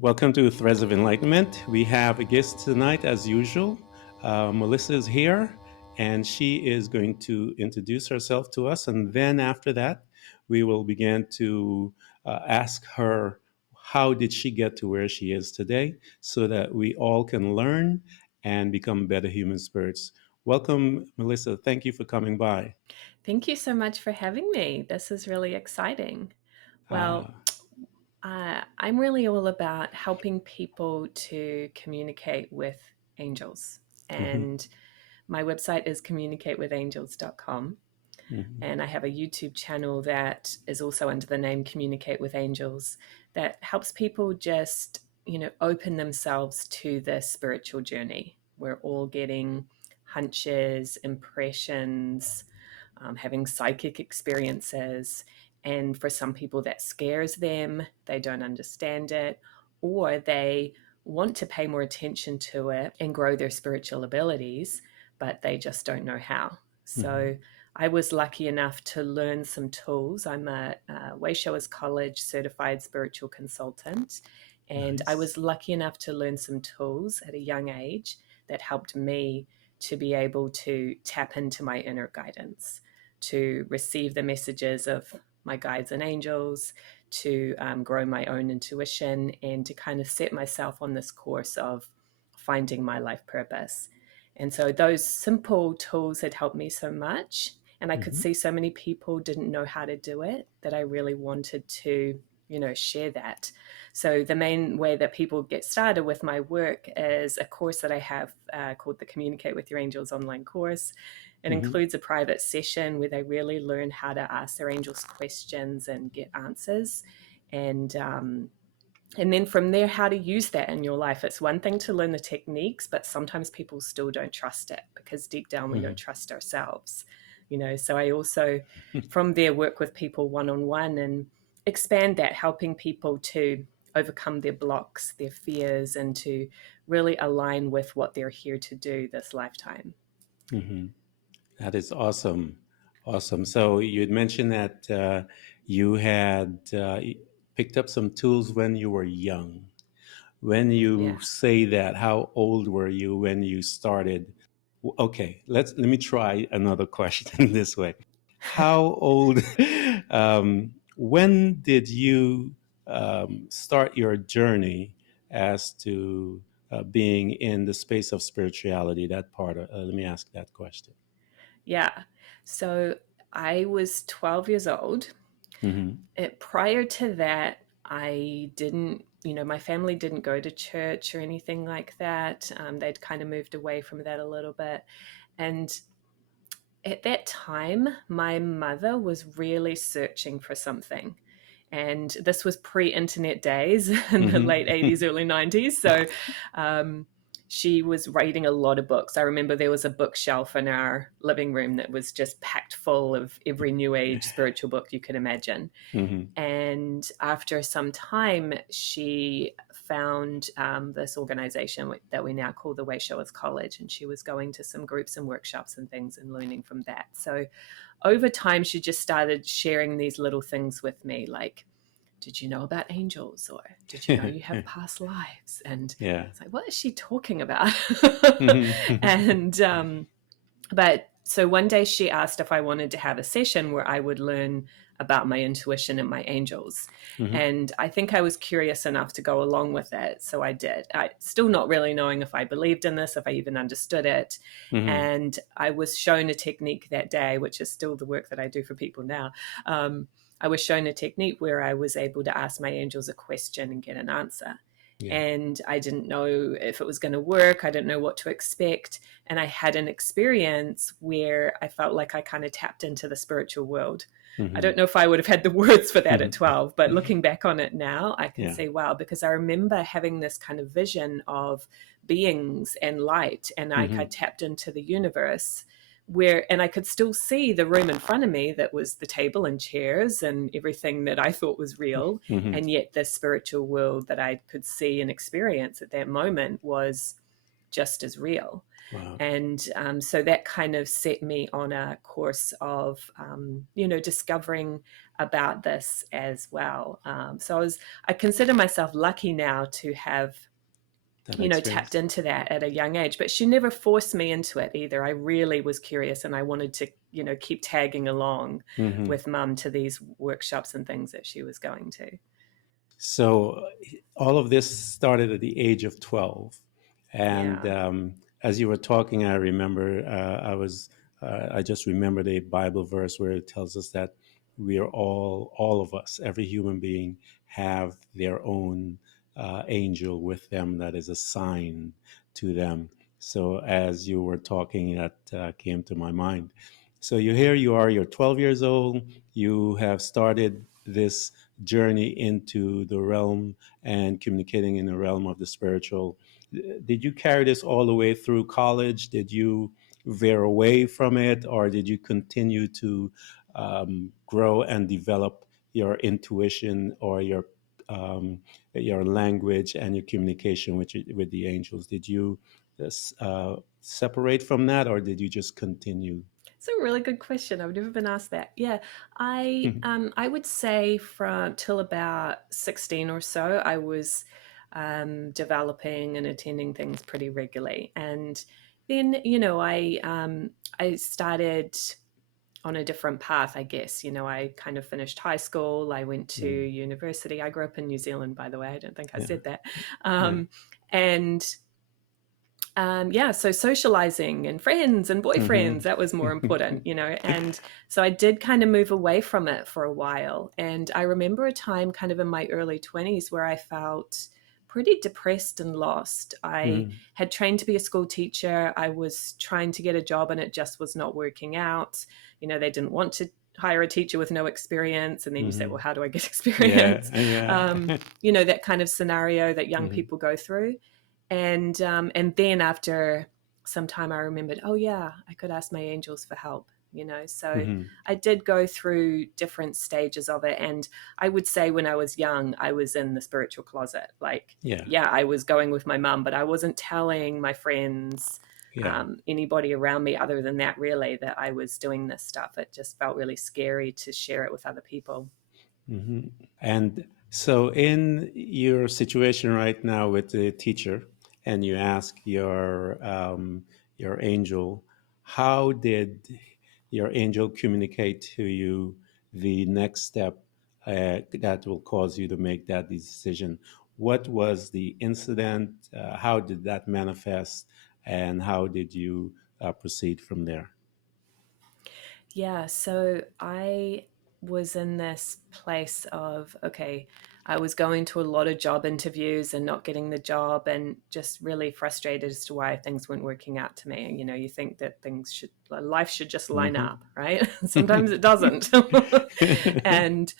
Welcome to Threads of Enlightenment. We have a guest tonight, as usual. Melissa is here, and she is going to introduce herself to us. And then after that, we will begin to ask her how did she get to where she is today, so that we all can learn and become better human spirits. Welcome, Melissa. Thank you for coming by. Thank you so much for having me. This is really exciting. Well, Uh, I'm really all about helping people to communicate with angels. mhm, And my website is communicatewithangels.com. mhm, And I have a YouTube channel that is also under the name Communicate with Angels that helps people just, open themselves to the spiritual journey. We're all getting hunches, impressions, having psychic experiences. And for some people, that scares them. They don't understand it, or they want to pay more attention to it and grow their spiritual abilities, but they just don't know how. mhm. So I was lucky enough to learn some tools. I'm a Wayshowers College certified spiritual consultant, and I Nice. was lucky enough to learn some tools at a young age that helped me to be able to tap into my inner guidance, to receive the messages of my guides and angels, to grow my own intuition, and to kind of set myself on this course of finding my life purpose. And so those simple tools had helped me so much. And I could Mhm, see so many people didn't know how to do it that I really wanted to, share that. So the main way that people get started with my work is a course that I have called the Communicate with Your Angels online course. It mhm. includes a private session where they really learn how to ask their angels questions and get answers. And then from there, how to use that in your life. It's one thing to learn the techniques, but sometimes people still don't trust it because deep down we don't Mhm. trust ourselves. So I also, from there, work with people one on one and expand that, helping people to overcome their blocks, their fears, and to really align with what they're here to do this lifetime. Mhm. That is awesome. Awesome. So you had mentioned that you had picked up some tools when you were young. When you Yeah. say that, how old were you when you started? Okay, let me try another question this way. How old? When did you start your journey as to being in the space of spirituality? That part. Let me ask that question. Yeah. So I was 12 years old. Hmm. Prior to that, I didn't, my family didn't go to church or anything like that. They'd kind of moved away from that a little bit. And at that time, my mother was really searching for something. And this was pre internet days in the Hmm. late 80s, early 90s. So um, she was reading a lot of books. I remember there was a bookshelf in our living room that was just packed full of every new age spiritual book you could imagine. Hmm. And after some time, she found this organization that we now call the Wayshowers College. And she was going to some groups and workshops and things and learning from that. So over time, she just started sharing these little things with me, like, did you know about angels? Or did you know you have past lives? And Yeah. it's like, what is she talking about? Hmm. and But so one day she asked if I wanted to have a session where I would learn about my intuition and my angels. Hmm. And I think I was curious enough to go along with it. So I did. I still not really knowing if I believed in this, if I even understood it. Hmm. And I was shown a technique that day, which is still the work that I do for people now. I was shown a technique where I was able to ask my angels a question and get an answer. Yeah. And I didn't know if it was going to work. I didn't know what to expect. And I had an experience where I felt like I kind of tapped into the spiritual world. I don't Hmm. know if I would have had the words for that at Hmm. 12, but looking back on it now, I can Yeah. say, wow, because I remember having this kind of vision of beings and light, and I Hmm. tapped into the universe and I could still see the room in front of me that was the table and chairs and everything that I thought was real. Hmm. And yet the spiritual world that I could see and experience at that moment was just as real. Wow. And so that kind of set me on a course of, discovering about this as well. So I consider myself lucky now to have, That you know, tapped experience. into that at a young age, but she never forced me into it either. I really was curious and I wanted to, you know, keep tagging along Hmm. with mum to these workshops and things that she was going to. So all of this started at the age of 12. And Yeah. as you were talking, I remember I just remembered a Bible verse where it tells us that we are all of us, every human being, have their own angel with them that is assigned to them. So as you were talking, that came to my mind. So you are, you're 12 years old, you have started this journey into the realm and communicating in the realm of the spiritual. Did you carry this all the way through college? Did you veer away from it, or did you continue to grow and develop your intuition or your language and your communication with the angels? Did you separate from that, or did you just continue? It's a really good question. I've never been asked that. Yeah, I would say from till about 16 or so, I was developing and attending things pretty regularly, and then I started on a different path, I guess. You know, I kind of finished high school. I went to Mm, university. I grew up in New Zealand, by the way. I don't think I yeah, said that. yeah. Um, and yeah, so socializing and friends and Hmm. boyfriends, that was more important, you know. And so I did kind of move away from it for a while. And I remember a time kind of in my early 20s where I felt pretty depressed and lost. I Hmm. had trained to be a school teacher. I was trying to get a job and it just was not working out. You know, they didn't want to hire a teacher with no experience. And then you say, Hmm. well, how do I get Yeah, experience? yeah. You know, that kind of scenario that young Hmm. people go through. And then after some time, I remembered, oh yeah, I could ask my angels for help. You know, so Hmm. I did go through different stages of it, and I would say when I was young, I was in the spiritual closet. Like, Yeah, yeah, I was going with my mum, but I wasn't telling my friends, yeah. anybody around me other than that, really, that I was doing this stuff. It just felt really scary to share it with other people. Hmm. And so, in your situation right now with the teacher, and you ask your angel, how did your angel communicate to you the next step that will cause you to make that decision? What was the incident? How did that manifest? And how did you proceed from there? Yeah, so I was in this place of, okay, I was going to a lot of job interviews and not getting the job and just really frustrated as to why things weren't working out to me. You know, you think that life should just line Hmm. up, right? Sometimes it doesn't. And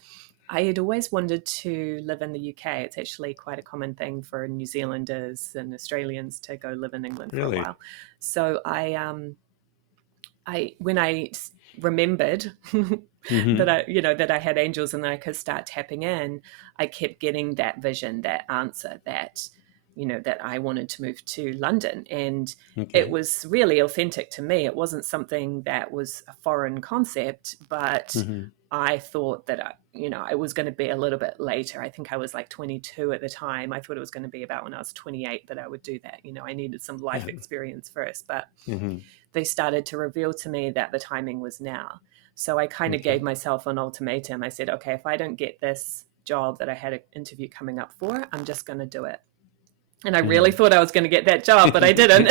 I had always wanted to live in the UK. It's actually quite a common thing for New Zealanders and Australians to go live in England for a Really? while. So when I remembered that Hmm. that I had angels and that I could start tapping in, I kept getting that vision, that answer, that that I wanted to move to London, and it Okay. was really authentic to me. It wasn't something that was a foreign concept, but Hmm. I thought that I was going to be a little bit later. I think I was like 22 at the time. I thought it was going to be about when I was 28 that I would do that. You know, I needed some life Yeah. experience first, but Hmm. they started to reveal to me that the timing was now. So I kind of Okay. gave myself an ultimatum. I said, okay, if I don't get this job that I had an interview coming up for, I'm just going to do it. And I really Hmm. thought I was going to get that job, but I didn't.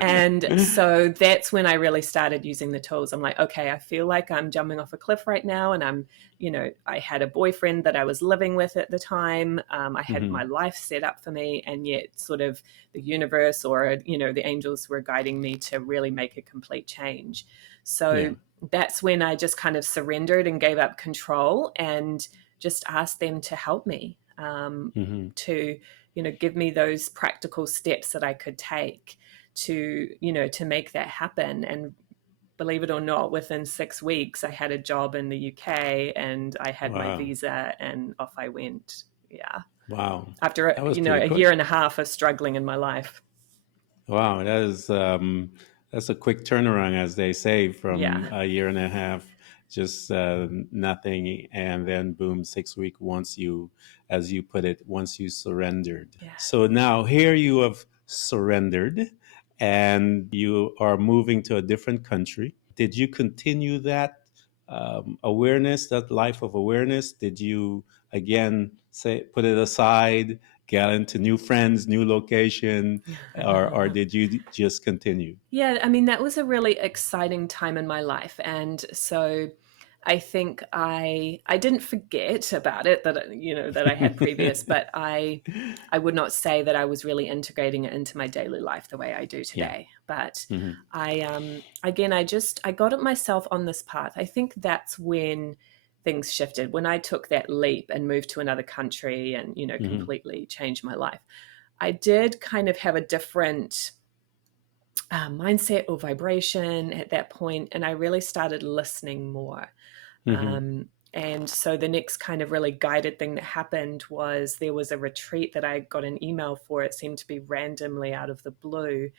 And so that's when I really started using the tools. I'm like, okay, I feel like I'm jumping off a cliff right now. And I had a boyfriend that I was living with at the time. I had Hmm. my life set up for me. And yet, sort of, the universe or, the angels were guiding me to really make a complete change. Yeah. So that's when I just kind of surrendered and gave up control and just asked them to help me, Hmm. to give me those practical steps that I could take to make that happen. And believe it or not, within 6 weeks, I had a job in the UK and I had my Wow. visa and off I went. Yeah. Wow. After, That was pretty a quick. year and a half of struggling in my life. Wow. That's a quick turnaround, as they say, from Yeah. a year and a half. just nothing, and then boom, 6 week once you, as you put it, once you surrendered. Yeah. So now here you have surrendered, and you are moving to a different country. Did you continue that awareness, that life of awareness? Did you again say put it aside, get into new friends, new location, or did you just continue? Yeah, I mean, that was a really exciting time in my life. And so I think I didn't forget about it that that I had previous, but I would not say that I was really integrating it into my daily life the way I do Yeah. today. But Hmm. I again I got it myself on this path. I think that's when things shifted, when I took that leap and moved to another country and Hmm. completely changed my life. I did kind of have a different mindset or vibration at that point, and I really started listening more. Hmm. And so the next kind of really guided thing that happened was there was a retreat that I got an email for. It seemed to be randomly out of the blue,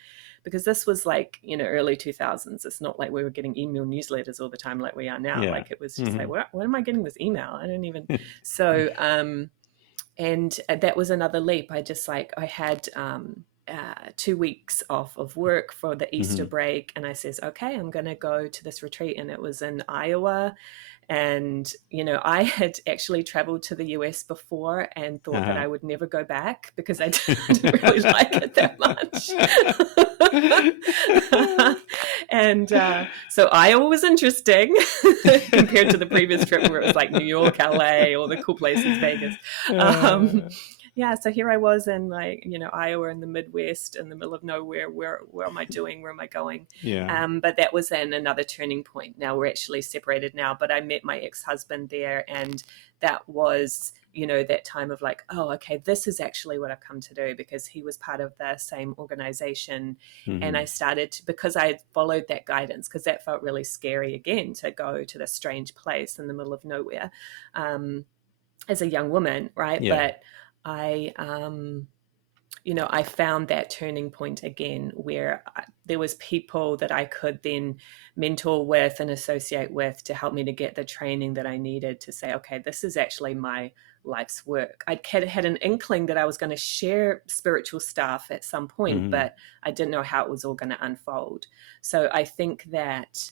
because this was like early 2000s. It's not like we were getting email newsletters all the time like we are now. Yeah. Like it was just like, Hmm. what am I getting this email? I don't even. So and that was another leap. I had 2 weeks off of work for the Easter Hmm. break, and I says, okay, I'm going to go to this retreat, and it was in Iowa. And I had actually traveled to the US before and thought that Uh-huh. I would never go back because I didn't really like it that much. And so Iowa was interesting compared to the previous trip where it was like New York, LA, all the cool places, Vegas. Um, Uh, yeah, so here I was in Iowa in the Midwest in the middle of nowhere. Where am I doing? Where am I going? yeah. But that was then another turning point. Now we're actually separated now, but I met my ex-husband there, and that was that time of like, oh, okay, this is actually what I've come to do, because he was part of the same organization. And I Hmm. started to, because I had followed that guidance, because that felt really scary again, to go to this strange place in the middle of nowhere as a young woman, right? Yeah. But I I found that turning point again where there was people that I could then mentor with and associate with to help me to get the training that I needed to say, okay, this is actually my life's work. I had an inkling that I was going to share spiritual stuff at some point, Hmm. but I didn't know how it was all going to unfold. So I think that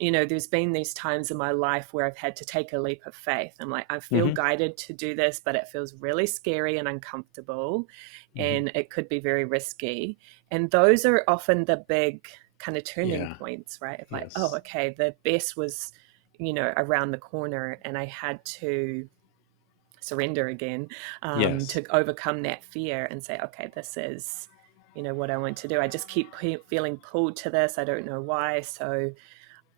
there's been these times in my life where I've had to take a leap of faith. I'm like, I feel Hmm. guided to do this, but it feels really scary and uncomfortable, Hmm. and it could be very risky. And those are often the big kind of turning Yeah. points, right? Of like, oh, Yes. okay, the best was, around the corner, and I had to surrender again, Yes. to overcome that fear and say, okay, this is, what I want to do. I just keep feeling pulled to this. I don't know why. So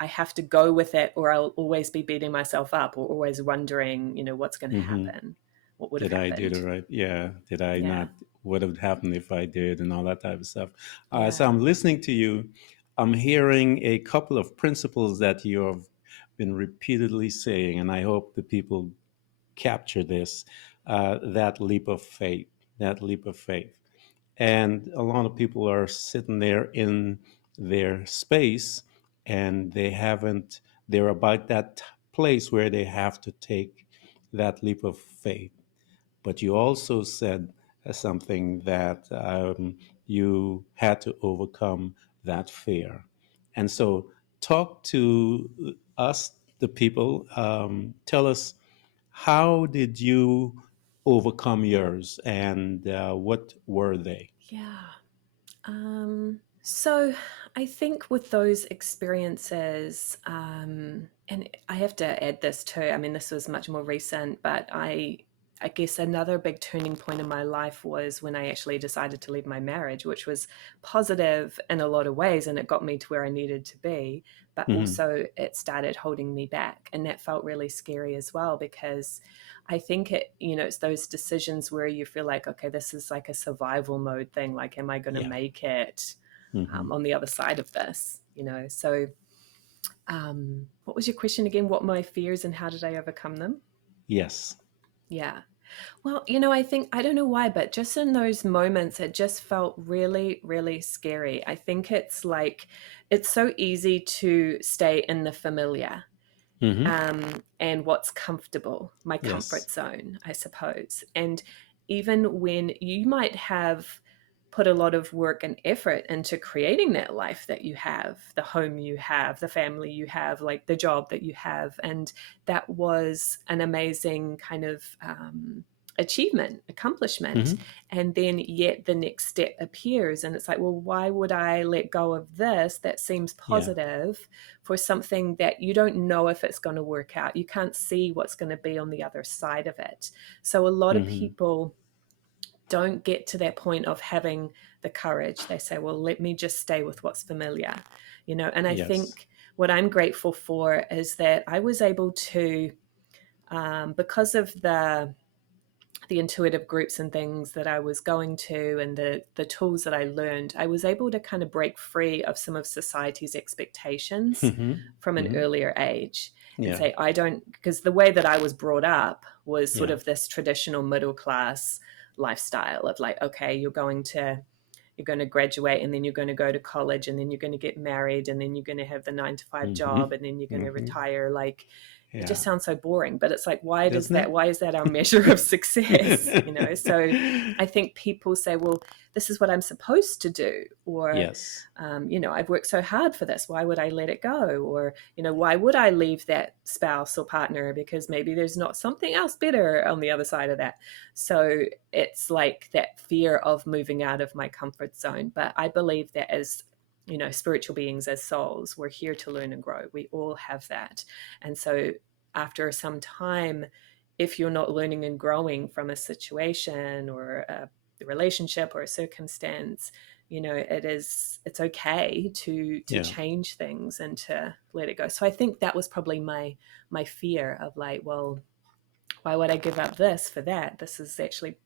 I have to go with it, or I'll always be beating myself up, or always wondering, what's going to Hmm. happen, what would have Did I do the happened. right? Yeah. Did I Yeah, not? What would happen if I did, and all that type of stuff. So yeah, I'm listening to you. I'm hearing a couple of principles that you have been repeatedly saying, and I hope the people capture this. That leap of faith. That leap of faith. And a lot of people are sitting there in their space, and they're about that place where they have to take that leap of faith. But you also said something that you had to overcome that fear. And so, talk to us, the people. Tell us, how did you overcome yours, and what were they? yeah. So I think with those experiences, and I have to add this too. I mean, this was much more recent, but I guess another big turning point in my life was when I actually decided to leave my marriage, which was positive in a lot of ways, and it got me to where I needed to be. But Hmm. also, it started holding me back, and that felt really scary as well, because I think it's those decisions where you feel like, okay, this is like a survival mode thing. Like, am I going to Yeah. make it Hmm. on the other side of this? So what was your question again? What my fears and how did I overcome them? Yes. Yeah. Well, I think, I don't know why, but just in those moments, it just felt really, really scary. I think it's like, it's so easy to stay in the familiar. Mm-hmm. and what's comfortable, my Yes. comfort zone, I suppose. And even when you might have put a lot of work and effort into creating that life that you have, the home you have, the family you have, like the job that you have, and that was an amazing kind of achievement, accomplishment. Mm-hmm. And then yet the next step appears, and it's like, well, why would I let go of this that seems Yeah. positive for something that you don't know if it's going to work out? You can't see what's going to be on the other side of it. So a lot of Mm-hmm. people don't get to that point of having the courage. They say, well, let me just stay with what's familiar, and I Yes. think what I'm grateful for is that I was able to, because of the intuitive groups and things that I was going to, and the tools that I learned, I was able to kind of break free of some of society's expectations Mm-hmm. from an Mm-hmm. earlier age, and Yeah. say, I don't, because the way that I was brought up was sort Yeah. of this traditional middle class lifestyle of like, okay, you're going to graduate, and then you're going to go to college, and then you're going to get married, and then you're going to have the 9 to 5 Mm-hmm. job, and then you're going to Mm-hmm. retire. Like, it just Yeah. sounds so boring, but it's like, why does Doesn't that, it? why is that our measure of success? So I think people say, well, this is what I'm supposed to do, or Yes. I've worked so hard for this, why would I let it go? Or why would I leave that spouse or partner because maybe there's not something else better on the other side of that? So it's like that fear of moving out of my comfort zone. But I believe that as spiritual beings, as souls, we're here to learn and grow. We all have that. And so after some time, if you're not learning and growing from a situation or a relationship or a circumstance, it's okay to Yeah. change things and to let it go. So I think that was probably my fear of like, well, why would I give up this for that? This is actually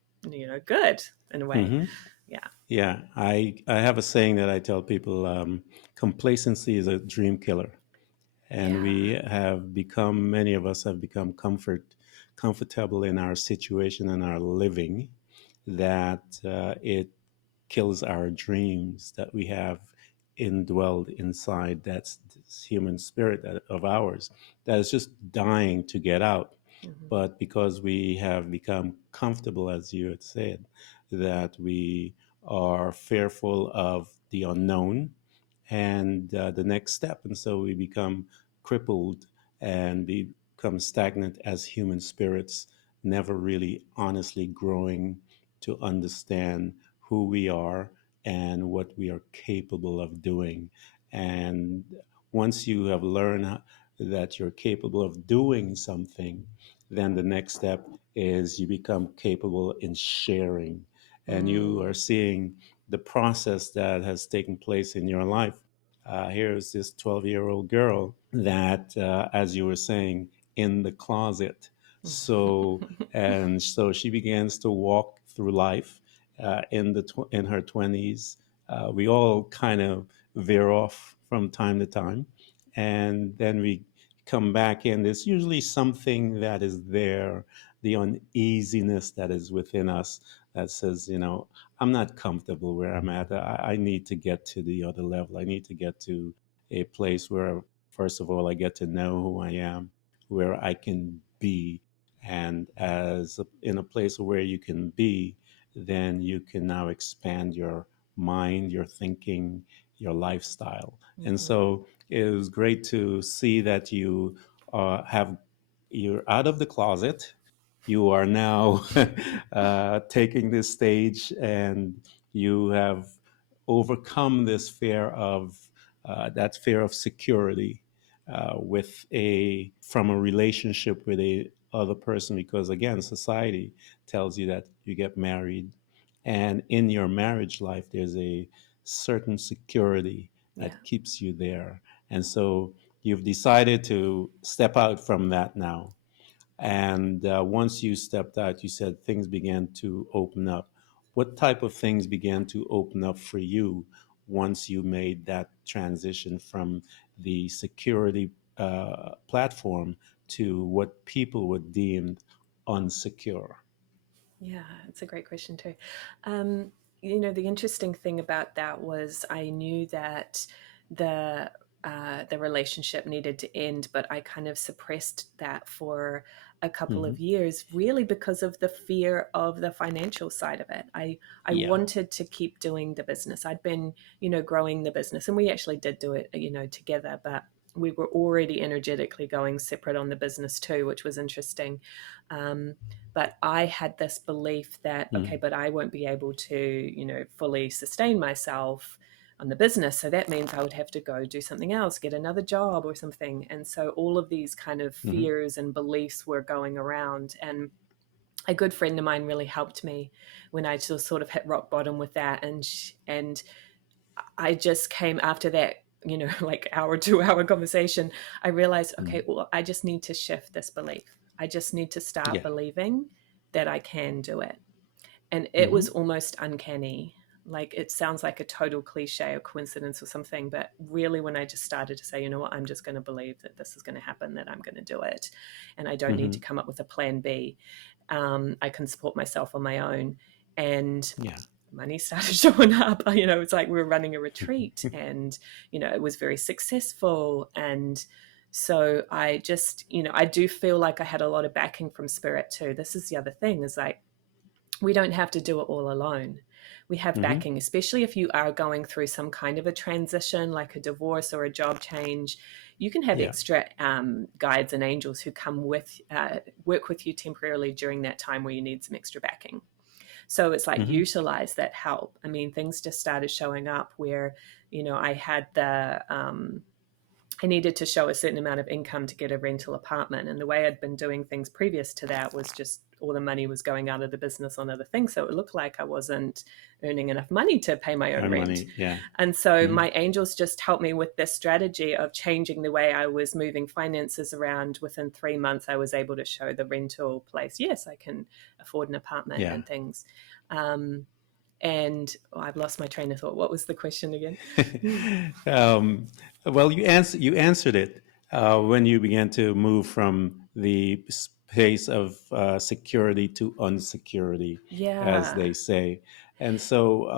good in a way. Mm-hmm. Yeah. Yeah. I have a saying that I tell people: complacency is a dream killer. And Yeah. we have become, many of us have become comfortable in our situation and our living, that it kills our dreams that we have indwelled inside. That's this human spirit of ours that is just dying to get out. Hmm. But because we have become comfortable, as you had said, that we are fearful of the unknown and the next step. And so we become crippled and become stagnant as human spirits, never really honestly growing to understand who we are and what we are capable of doing. And once you have learned that you're capable of doing something, then the next step is you become capable in sharing. And you are Mm. seeing the process that has taken place in your life. Here's this 12-year-old girl that, as you were saying, in the closet. So, and so she begins to walk through life in her 20s. We all kind of veer off from time to time, and then we come back in. There's usually something that is there, the uneasiness that is within us that says, I'm not comfortable where I'm at. I need to get to the other level. I need to get to a place where, first of all, I get to know who I am, where I can be. And in a place where you can be, then you can now expand your mind, your thinking, your lifestyle. And Hmm. so it was great to see that you're out of the closet. You are now taking this stage, and you have overcome this fear of that fear of security with a from a relationship with a other person, because again, society tells you that you get married, and in your marriage life there's a certain security Yeah. that keeps you there. And so you've decided to step out from that now. And once you stepped out, you said things began to open up. What type of things began to open up for you once you made that transition from the security platform to what people would deem unsecure? Yeah, it's a great question too. Um, the interesting thing about that was I knew that the the relationship needed to end, but I kind of suppressed that for a couple Hmm. of years, really because of the fear of the financial side of it. I Yeah. wanted to keep doing the business. I'd been, growing the business, and we actually did do it, together, but we were already energetically going separate on the business too, which was interesting. Um, but I had this belief that, okay, Hmm. but I won't be able to, fully sustain myself on the business. So that means I would have to go do something else, get another job or something. And so all of these kind of Hmm. fears and beliefs were going around. And a good friend of mine really helped me when I just sort of hit rock bottom with that. And I just came after that, like hour, 2 hour conversation. I realized, okay, Hmm. well, I just need to shift this belief. I just need to start Yeah. believing that I can do it. And it Hmm. was almost uncanny. Like, it sounds like a total cliche or coincidence or something, but really, when I just started to say, you know what, I'm just going to believe that this is going to happen, that I'm going to do it, and I don't need to Hmm. come up with a plan B. I can support myself on my own. And Yeah. money started showing up. It's like we were running a retreat, and, it was very successful. And so I just, I do feel like I had a lot of backing from spirit too. This is the other thing, is like, we don't have to do it all alone. We have Hmm. backing, especially if you are going through some kind of a transition, like a divorce or a job change. You can have Yeah. extra guides and angels who come with, work with you temporarily during that time where you need some extra backing. So it's like, Hmm. utilize that help. I mean, things just started showing up where, I had I needed to show a certain amount of income to get a rental apartment. And the way I'd been doing things previous to that was just all the money was going out of the business on other things. So it looked like I wasn't earning enough money to pay my own Earn rent. money. Yeah. And so Hmm. my angels just helped me with this strategy of changing the way I was moving finances around. Within 3 months, I was able to show the rental place, yes, I can afford an apartment Yeah. and things. Um, and I've lost my train of thought. What was the question again? um, well, you answered it when you began to move from the space of security to unsecurity, as Yeah. they say. And so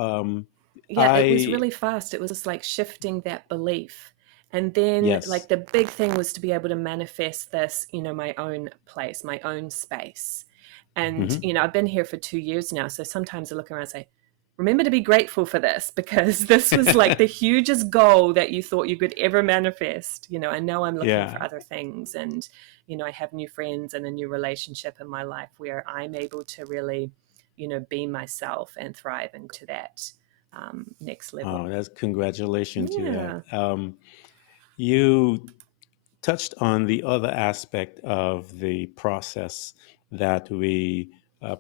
Yeah, it was I really fast. It was just like shifting that belief. And then, like, yes. the big thing was to be able to manifest this, my own place, my own space. And, Hmm. I've been here for 2 years now. So sometimes I look around and say, remember to be grateful for this, because this was like the hugest goal that you thought you could ever manifest. I know I'm looking Yeah. for other things. And, I have new friends and a new relationship in my life where I'm able to really, be myself and thrive into that next Oh, level. that's congratulations to that. Yeah. You touched on the other aspect of the process that we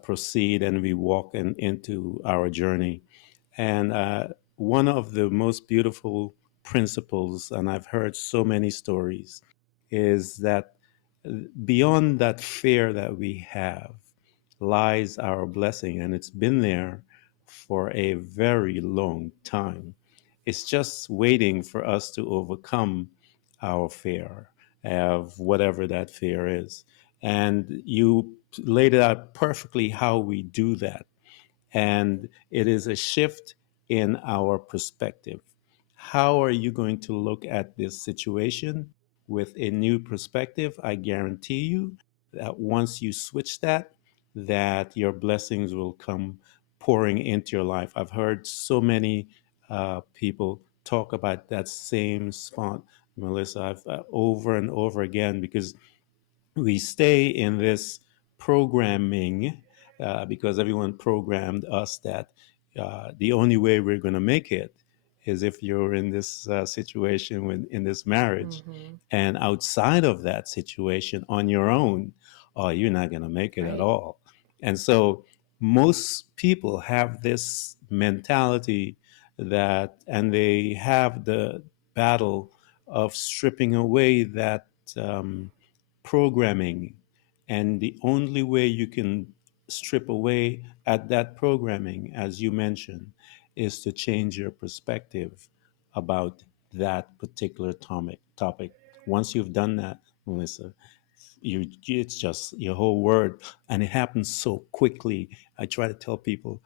proceed and we walk into our journey. And one of the most beautiful principles, and I've heard so many stories, is that beyond that fear that we have lies our blessing. And it's been there for a very long time. It's just waiting for us to overcome our fear of whatever that fear is. And you laid it out perfectly how we do that, and it is a shift in our perspective. How are you going to look at this situation with a new perspective? I guarantee you that once you switch that, that your blessings will come pouring into your life. I've heard so many people talk about that same spot, Melissa, over and over again, because we stay in this programming because everyone programmed us that the only way we're going to make it is if you're in this situation in this marriage, Mm-hmm. and outside of that situation on your own, oh, you're not going to make it at Right. all. And so most people have this mentality that, and they have the battle of stripping away that programming. And the only way you can strip away at that programming, as you mentioned, is to change your perspective about that particular topic. Once you've done that, Melissa, it's just your whole word, and it happens so quickly. I try to tell people,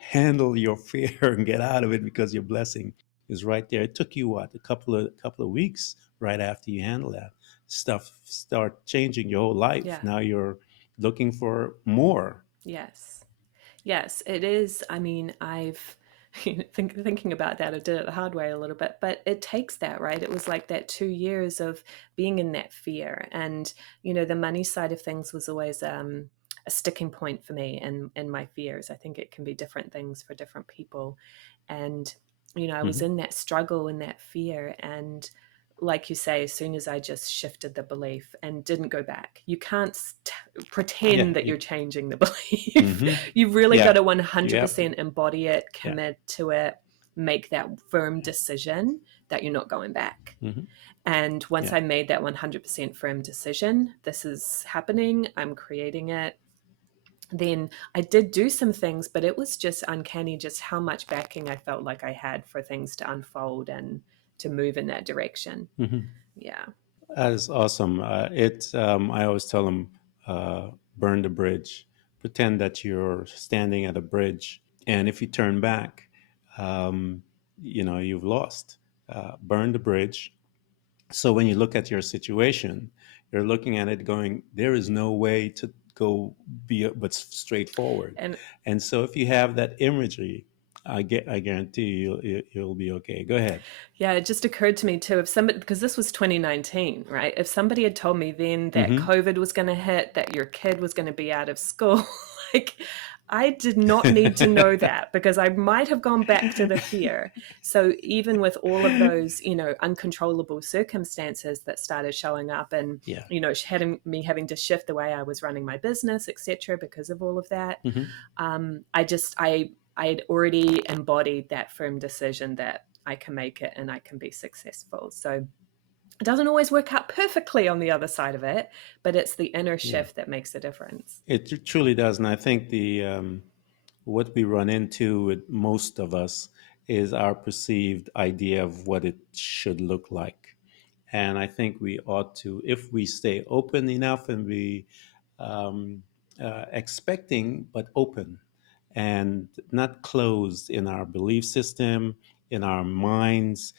handle your fear and get out of it, because your blessing is right there. It took you what, a couple of weeks right after you handle that stuff start changing your whole life. Yeah. Now you're looking for more. Yes. Yes, it is. I mean, I've thinking about that, I did it the hard way a little bit, but it takes that, right? It was like that 2 years of being in that fear, and the money side of things was always a sticking point for me, and my fears. I think it can be different things for different people, and I was Hmm. in that struggle and that fear, and like you say, as soon as I just shifted the belief and didn't go back, you can't Yeah. pretend that you're changing the belief. Hmm. You've really got Yeah. to You have to. 100% embody it, Yeah. commit to it, make that firm decision that you're not going back. Hmm. And once Yeah. I made that 100% firm decision, this is happening, I'm creating it, then I did do some things, but it was just uncanny just how much backing I felt like I had for things to unfold and to move in that direction. Hmm. Yeah. That is awesome. I always tell them, burn the bridge. Pretend that you're standing at a bridge, and if you turn back, um, you've lost. Burn the bridge. So when you look at your situation, you're looking at it going, there is no way to go but straightforward. And And so if you have that imagery, I guarantee you'll be okay. Go ahead. yeah, it just occurred to me too, if somebody, because this was 2019, right? If somebody had told me then that Hmm. COVID was going to hit, that your kid was going to be out of school, like I did not need to know that because I might have gone back to the fear. So even with all of those, uncontrollable circumstances that started showing up, and Yeah. having to shift the way I was running my business, etc., because of all of that, Hmm. I had already embodied that firm decision that I can make it and I can be successful. So it doesn't always work out perfectly on the other side of it, but it's the inner Yeah. shift that makes a difference. It truly does, and I think the what we run into with most of us is our perceived idea of what it should look like. And I think we ought to, if we stay open enough and be um, expecting but open and not closed in our belief system, in our minds,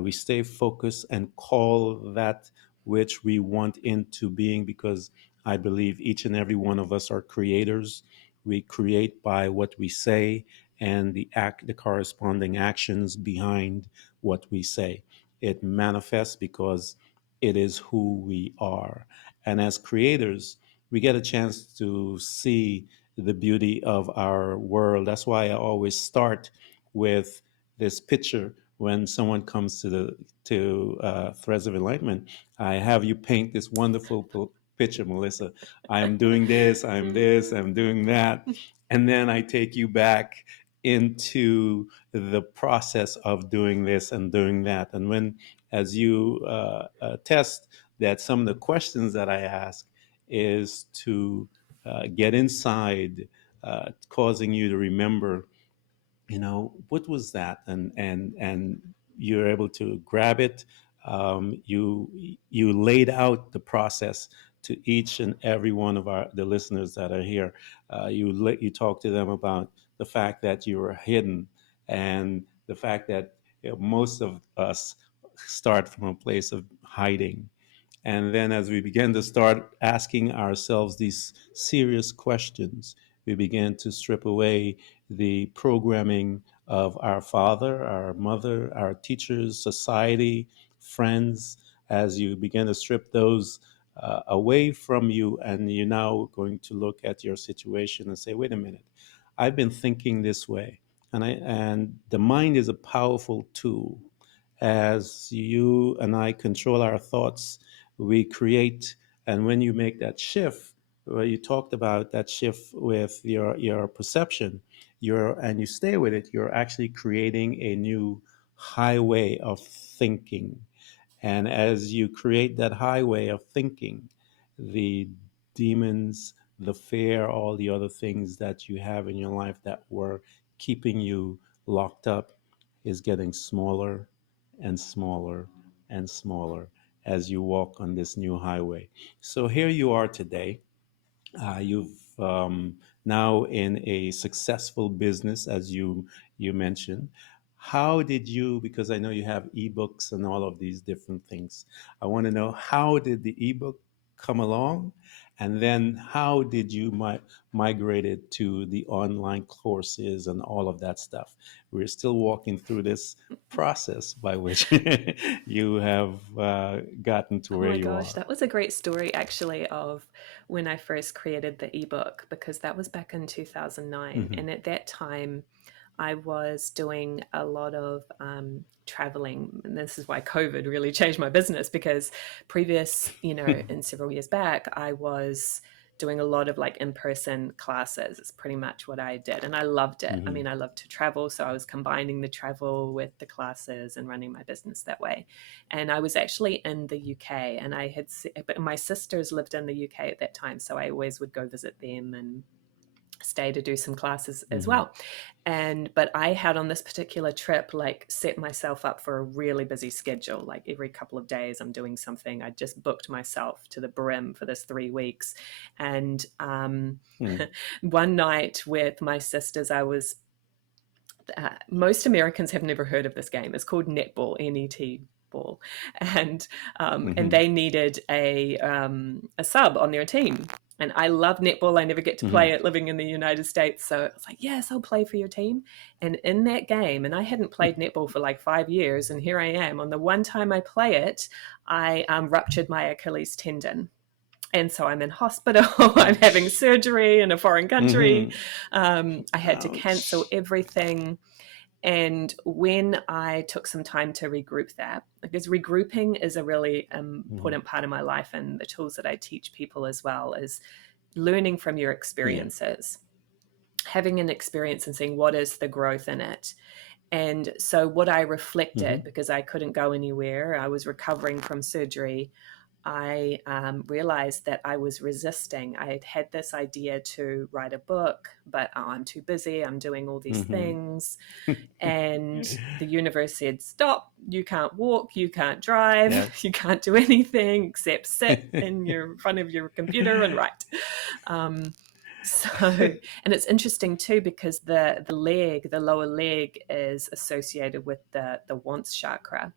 we stay focused and call that which we want into being, because I believe each and every one of us are creators. We create by what we say and the corresponding actions behind what we say. It manifests because it is who we are. And as creators, we get a chance to see the beauty of our world. That's why I always start with this picture when someone comes to Threads of Enlightenment. I have you paint this wonderful picture, Melissa. I am doing this, I'm this, I'm doing that. And then I take you back into the process of doing this and doing that. And when, as you test, that some of the questions that I ask is to get inside, causing you to remember, what was that, and you're able to grab it. You laid out the process to each and every one of the listeners that are here. You talk to them about the fact that you were hidden, and the fact that most of us start from a place of hiding. And then, as we begin to start asking ourselves these serious questions, we begin to strip away the programming of our father, our mother, our teachers, society, friends. As you begin to strip those away from you, and you're now going to look at your situation and say, wait a minute, I've been thinking this way. And the mind is a powerful tool. As you and I control our thoughts, we create. And when you make that shift, well, you talked about that shift with your perception, and you stay with it, you're actually creating a new highway of thinking. And as you create that highway of thinking, the demons, the fear, all the other things that you have in your life that were keeping you locked up is getting smaller and smaller and smaller as you walk on this new highway. So here you are today. You've now in a successful business, as you mentioned. how did you, because I know you have ebooks and all of these different things. I want to know, how did the ebook come along? And then how did you migrate it to the online courses and all of that stuff? We're still walking through this process by which you have gotten to Oh where my you gosh, are. that was a great story actually of when I first created the ebook, because that was back in 2009. Hmm. And at that time, I was doing a lot of traveling. And this is why COVID really changed my business, because previous, in several years back, I was doing a lot of like in-person classes. It's pretty much what I did. And I loved it. I Hmm. mean, I love to travel. So I was combining the travel with the classes and running my business that way. And I was actually in the UK, and but my sisters lived in the UK at that time. So I always would go visit them and stay to do some classes as Hmm. well. But I had on this particular trip like set myself up for a really busy schedule. Like every couple of days I'm doing something. I just booked myself to the brim for this 3 weeks. And Hmm. one night with my sisters, I was most Americans have never heard of this game. It's called netball, NET ball, and Hmm. they needed a sub on their team. And I love netball. I never get to play Hmm. it living in the United States. So I was like, yes, I'll play for your team. And in that game, and I hadn't played netball for like 5 years, and here I am. On the one time I play it, I ruptured my Achilles tendon. And so I'm in hospital. I'm having Ouch. surgery in a foreign country. Hmm. I had to cancel Ouch. everything. And when I took some time to regroup that, because regrouping is a really Hmm. important part of my life, and the tools that I teach people as well is learning from your Yeah. experiences, having an experience and seeing what is the growth in it. And so what I reflected, Hmm. because I couldn't go anywhere, I was recovering from surgery, I realized that I was resisting. I had had this idea to write a book, but I'm too busy. I'm doing all these Hmm. things. And the universe said, stop, you can't walk, you can't drive, Yes. you can't do anything except sit in your front of your computer and write. Um, so, and it's interesting too, because the lower leg is associated with the wants chakra,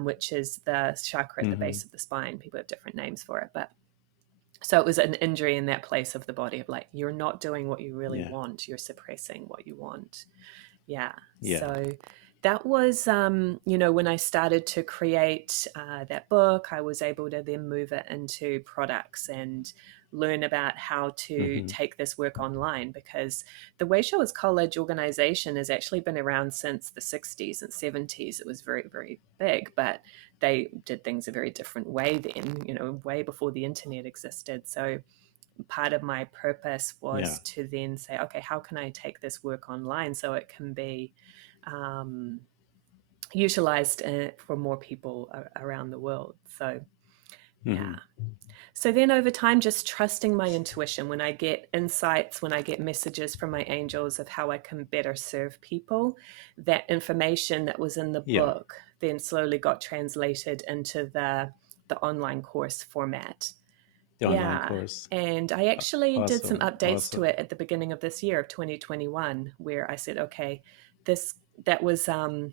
which is the chakra at the Hmm. base of the spine. People have different names for it, but so it was an injury in that place of the body of like, you're not doing what you really Yeah. want, you're suppressing what you want. Yeah. Yeah. So that was, when I started to create that book, I was able to then move it into products and learn about how to Hmm. take this work online, because the Waisawas College organization has actually been around since the 60s and 70s. It was very, very big, but they did things a very different way then, way before the internet existed. So part of my purpose Yeah. was to then say, okay, how can I take this work online so it can be um, utilized for more people around the world? So, yeah. Hmm. So then over time, just trusting my intuition, when I get insights, when I get messages from my angels of how I can better serve people, that information that was in the Yeah. book then slowly got translated into the online course format. The online Yeah. course. And I actually did some Awesome. updates to Awesome. it at the beginning of this year of 2021, where I said, okay, this, that was, I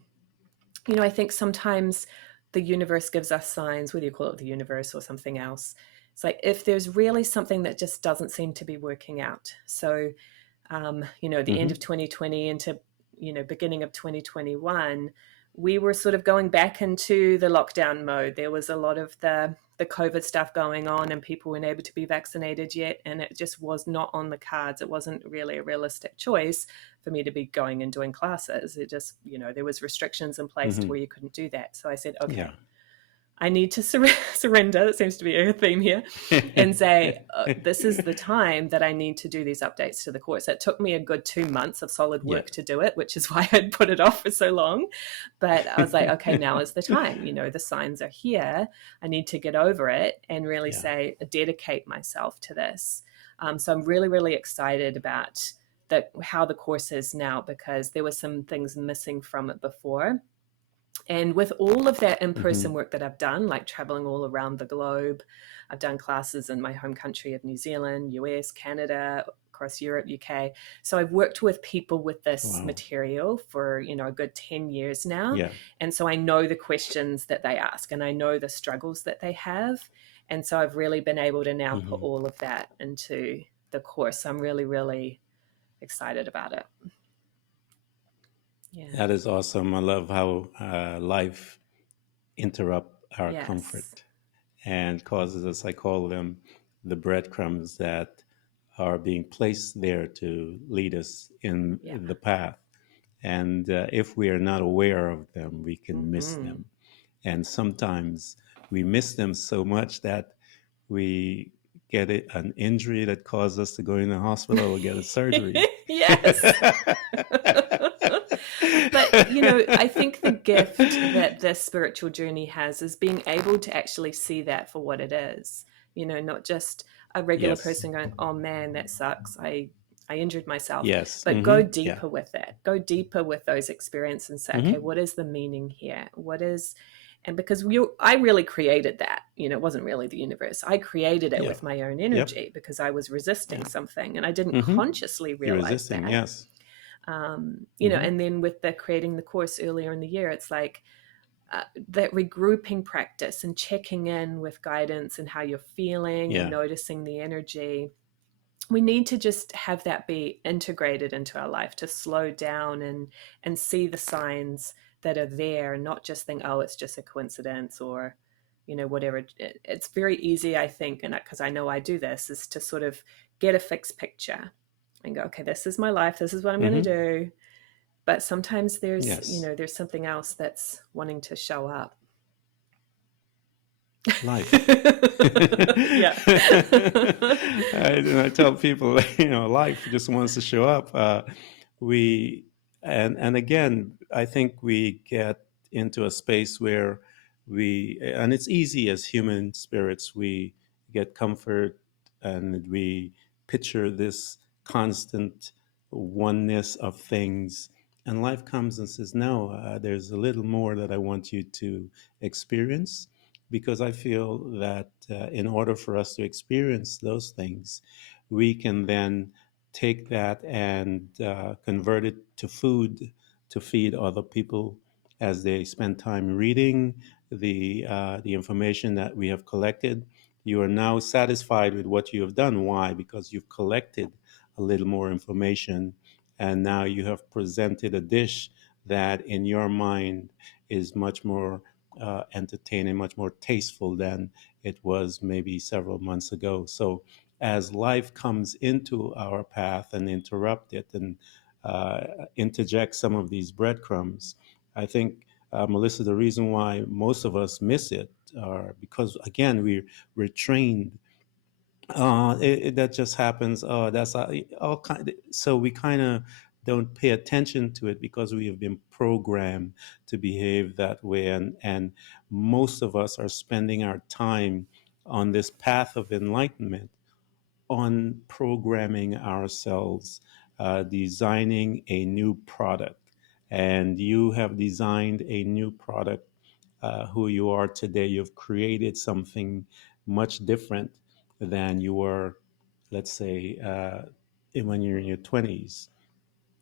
think sometimes the universe gives us signs, whether you call it the universe or something else. It's like if there's really something that just doesn't seem to be working out. So, the end Hmm. of 2020 into, beginning of 2021, we were sort of going back into the lockdown mode. There was a lot of the COVID stuff going on, and people weren't able to be vaccinated yet. And it just was not on the cards. It wasn't really a realistic choice for me to be going and doing classes. It just, there was restrictions in place to Hmm. where you couldn't do that. So I said, Yeah. okay, I need to surrender. That seems to be a theme here, and say, this is the time that I need to do these updates to the course. It took me a good 2 months of solid Yeah. work to do it, which is why I'd put it off for so long. But I was like, okay, now is the time. The signs are here. I need to get over it and really Yeah. say, dedicate myself to this. So I'm really, really excited about how the course is now, because there were some things missing from it before. And with all of that in-person Hmm. work that I've done, like traveling all around the globe, I've done classes in my home country of New Zealand, US, Canada, across Europe, UK. So I've worked with people with this Wow. material for, a good 10 years now. Yeah. And so I know the questions that they ask and I know the struggles that they have. And so I've really been able to now put Hmm. all of that into the course. I'm really, really excited about it. Yeah. That is awesome. I love how life interrupt our Yes. comfort and causes us, I call them the breadcrumbs that are being placed there to lead us in Yeah. the path. And if we are not aware of them, we can miss Mm-hmm. them. And sometimes we miss them so much that we get an injury that causes us to go in the hospital or get a surgery. Yes. But, I think the gift that this spiritual journey has is being able to actually see that for what it is. Not just a regular Yes. person going, "Oh man, that sucks. I injured myself." Yes. But Hmm. go Yeah. deeper with it. Go deeper with those experiences and say, "Okay, Hmm. what is the meaning here? What is?" And because I really created that, it wasn't really the universe. I created it Yeah. with my own Yep. energy because I was resisting Yeah. something and I didn't Hmm. consciously You're realize resisting. that. Yes. Hmm. And then with the creating the course earlier in the year, it's like that regrouping practice and checking in with guidance and how you're feeling and Yeah. noticing the energy. We need to just have that be integrated into our life to slow down and see the signs that are there and not just think, oh, it's just a coincidence or whatever. It's very easy, I think, and because I know I do this, is to sort of get a fixed picture and go, okay, this is my life, this is what I'm going to Hmm. do. But sometimes there's Yes. there's something else that's wanting to show up. Life. Yeah. I tell people, life just wants to show up. We and again, I think we get into a space where and it's easy as human spirits, we get comfort and we picture this constant oneness of things. And life comes and says, no, there's a little more that I want you to experience, because I feel that in order for us to experience those things, we can then take that and convert it to food to feed other people as they spend time reading the information that we have collected. You are now satisfied with what you have done. Why? Because you've collected a little more information, and now you have presented a dish that, in your mind, is much more entertaining, much more tasteful than it was maybe several months ago. So, as life comes into our path and interrupt it and uh, interject some of these breadcrumbs, I think, Melissa, the reason why most of us miss it are because, again, we're trained. That just happens. Oh, that's all kind. So we kind of don't pay attention to it because we have been programmed to behave that way, and most of us are spending our time on this path of enlightenment on programming ourselves, designing a new product. And you have designed a new product, who you are today. You've created something much different than you were, let's say, when you're in your 20s,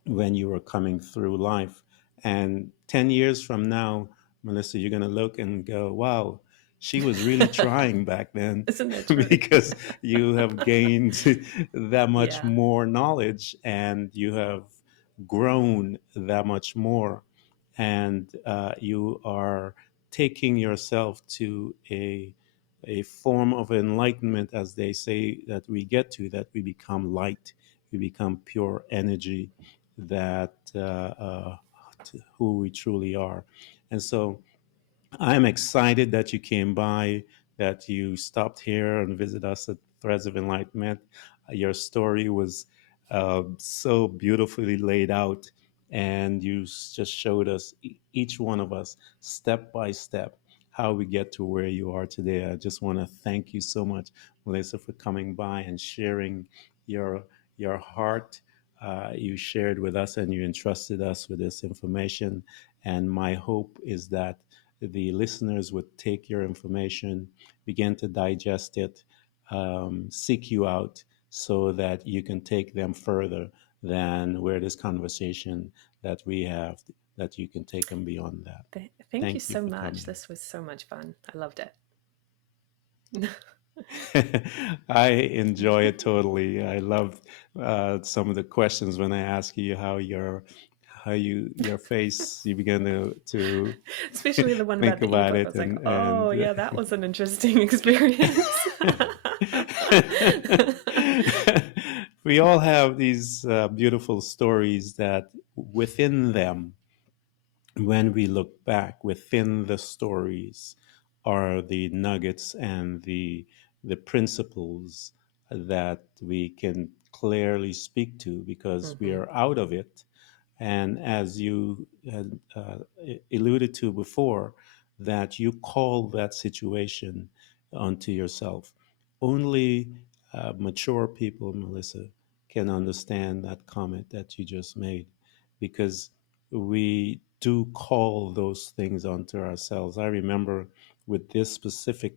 when you were coming through life. And 10 years from now, Melissa, you're going to look and go, wow, she was really trying back then, Isn't that true? because you have gained that much Yeah. more knowledge and you have grown that much more. And you are taking yourself to a form of enlightenment, as they say, that we get to, that we become light, we become pure energy, that who we truly are. And so I'm excited that you came by, that you stopped here and visit us at Threads of Enlightenment. Your story was so beautifully laid out, and you just showed us, each one of us, step by step, how we get to where you are today. I just want to thank you so much, Melissa, for coming by and sharing your your heart. You shared with us and you entrusted us with this information. And my hope is that the listeners would take your information, begin to digest it, seek you out, so that you can take them further than where this conversation that we have, that you can take them beyond that. Thank you Thank you so for much. coming. This was so much fun. I loved it. I enjoy it totally. I love some of the questions when I ask you your face, you begin to Especially the one about think the about ebook. I it, was like, oh, yeah, that was an interesting experience. we all have these beautiful stories that within them, when we look back within the stories, are the nuggets and the principles that we can clearly speak to because we Mm-hmm. are out of it. And as you had alluded to before, that you call that situation onto yourself. Only mature people, Melissa, can understand that comment that you just made, because we do call those things onto ourselves. I remember with this specific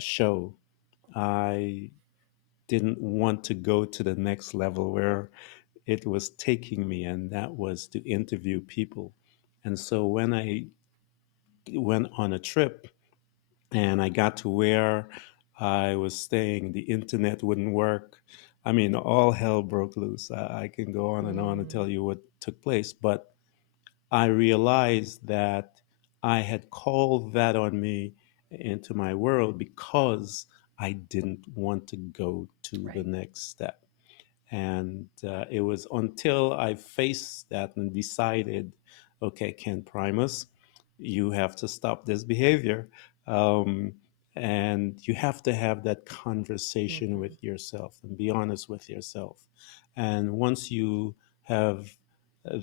show, I didn't want to go to the next level where it was taking me, and that was to interview people. And so when I went on a trip and I got to where I was staying, the internet wouldn't work. I mean, all hell broke loose. I can go on and on and Mm, tell you what took place, but I realized that I had called that on me into my world because I didn't want to go to the right. next step. And it was until I faced that and decided, okay, Ken Primus, you have to stop this behavior. Um, and you have to have that conversation Mm-hmm. with yourself and be honest with yourself. And once you have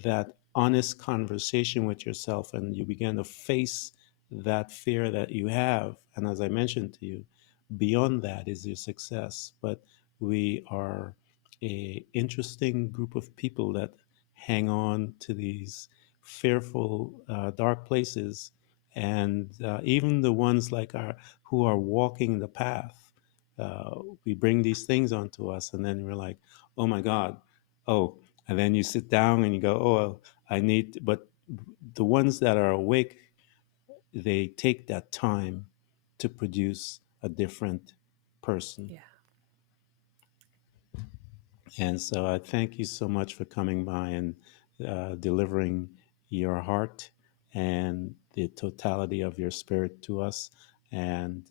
that honest conversation with yourself and you begin to face that fear that you have, and as I mentioned to you, beyond that is your success. But we are a interesting group of people that hang on to these fearful dark places, and even the ones like our who are walking the path, we bring these things onto us and then we're like, oh my god, oh, and then you sit down and you go, oh well, I need, but the ones that are awake, they take that time to produce a different person. Yeah. And so I thank you so much for coming by and delivering your heart and the totality of your spirit to us. And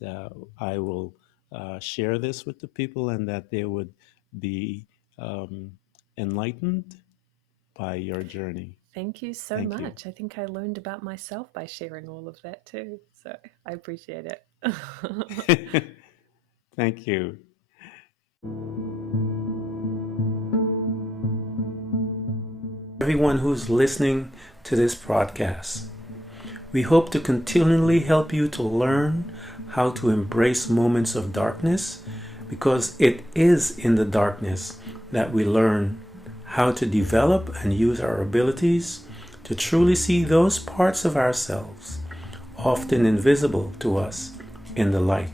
I will share this with the people, and that they would be um, enlightened by your journey. Thank you so Thank you. much. I think I learned about myself by sharing all of that too. So I appreciate it. Thank you. Everyone who's listening to this podcast, we hope to continually help you to learn how to embrace moments of darkness, because it is in the darkness that we learn how to develop and use our abilities to truly see those parts of ourselves, often invisible to us, in the light.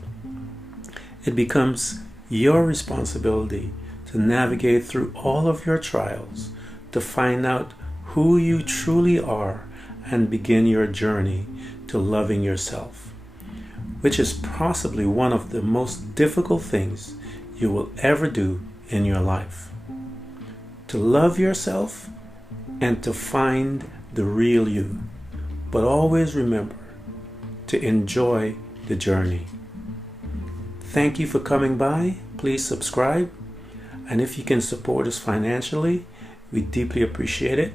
It becomes your responsibility to navigate through all of your trials to find out who you truly are and begin your journey to loving yourself, which is possibly one of the most difficult things you will ever do in your life. To love yourself and to find the real you, but always remember to enjoy the journey. Thank you for coming by. Please subscribe. And if you can support us financially, we deeply appreciate it.